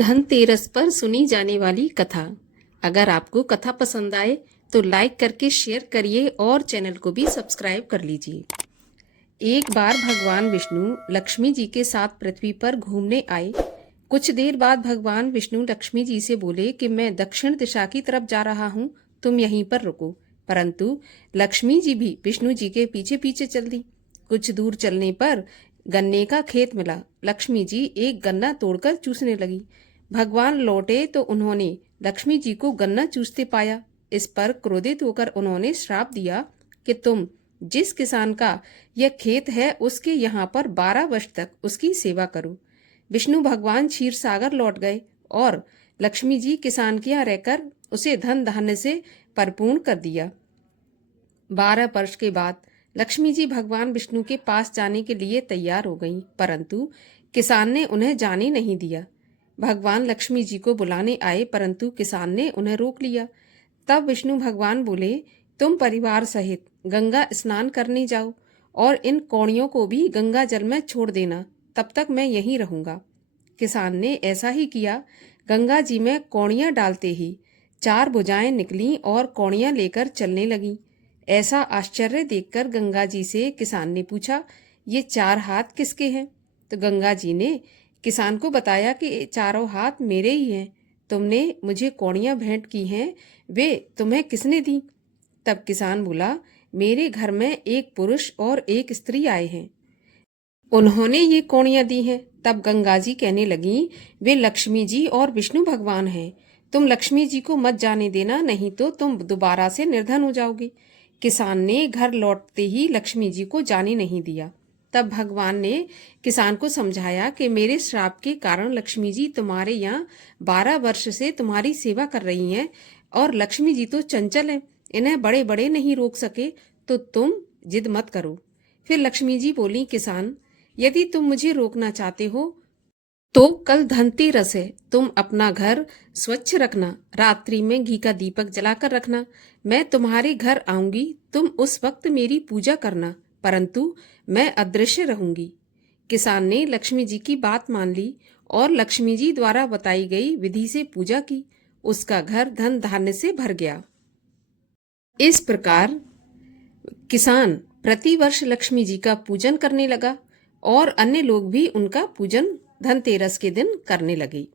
धनतेरस पर सुनी जाने वाली कथा। अगर आपको कथा पसंद आए तो लाइक करके शेयर करिए और चैनल को भी सब्सक्राइब कर लीजिए। एक बार भगवान विष्णु लक्ष्मी जी के साथ पृथ्वी पर घूमने आए। कुछ देर बाद भगवान विष्णु लक्ष्मी जी से बोले कि मैं दक्षिण दिशा की तरफ जा रहा हूँ, तुम यहीं पर रुको। परंतु लक्ष्मी जी भी विष्णु जी के पीछे पीछे चल दी। कुछ दूर चलने पर गन्ने का खेत मिला। लक्ष्मी जी एक गन्ना तोड़कर चूसने लगी। भगवान लौटे तो उन्होंने लक्ष्मी जी को गन्ना चूसते पाया। इस पर क्रोधित होकर उन्होंने श्राप दिया कि तुम जिस किसान का यह खेत है उसके यहाँ पर 12 वर्ष तक उसकी सेवा करो। विष्णु भगवान क्षीर सागर लौट गए और लक्ष्मी जी किसान के यहाँ रहकर उसे धन धान्य से परिपूर्ण कर दिया। 12 वर्ष के बाद लक्ष्मी जी भगवान विष्णु के पास जाने के लिए तैयार हो गईं, परंतु किसान ने उन्हें जाने नहीं दिया। भगवान लक्ष्मी जी को बुलाने आए, परंतु किसान ने उन्हें रोक लिया। तब विष्णु भगवान बोले, तुम परिवार सहित गंगा स्नान करने जाओ और इन कौड़ियों को भी गंगा जल में छोड़ देना, तब तक मैं यहीं रहूंगा। किसान ने ऐसा ही किया। गंगा जी में कौड़ियां डालते ही 4 भुजाएं निकलीं और कौड़ियां लेकर चलने लगीं। ऐसा आश्चर्य देखकर गंगा जी से किसान ने पूछा, ये 4 हाथ किसके हैं? तो गंगा जी ने किसान को बताया कि चारों हाथ मेरे ही हैं। तुमने मुझे कौड़ियां भेंट की हैं, वे तुम्हें किसने दी? तब किसान बोला, मेरे घर में एक पुरुष और एक स्त्री आए हैं, उन्होंने ये कौड़ियां दी हैं। तब गंगा जी कहने लगी, वे लक्ष्मी जी और विष्णु भगवान हैं। तुम लक्ष्मी जी को मत जाने देना, नहीं तो तुम दोबारा से निर्धन हो जाओगे। किसान ने घर लौटते ही लक्ष्मी जी को जाने नहीं दिया। तब भगवान ने किसान को समझाया कि मेरे श्राप के कारण लक्ष्मी जी तुम्हारे यहाँ 12 वर्ष से तुम्हारी सेवा कर रही हैं और लक्ष्मी जी तो चंचल हैं, इन्हें बड़े बड़े नहीं रोक सके, तो तुम जिद मत करो। फिर लक्ष्मी जी बोली, किसान यदि तुम मुझे रोकना चाहते हो तो कल धनतेरस है, तुम अपना घर स्वच्छ रखना, रात्रि में घी का दीपक जलाकर रखना। मैं तुम्हारे घर आऊंगी, तुम उस वक्त मेरी पूजा करना, परंतु मैं अदृश्य रहूंगी। किसान ने लक्ष्मी जी की बात मान ली और लक्ष्मी जी द्वारा बताई गई विधि से पूजा की। उसका घर धन धान्य से भर गया। इस प्रकार किसान प्रतिवर्ष लक्ष्मी जी का पूजन करने लगा और अन्य लोग भी उनका पूजन धनतेरस के दिन करने लगे।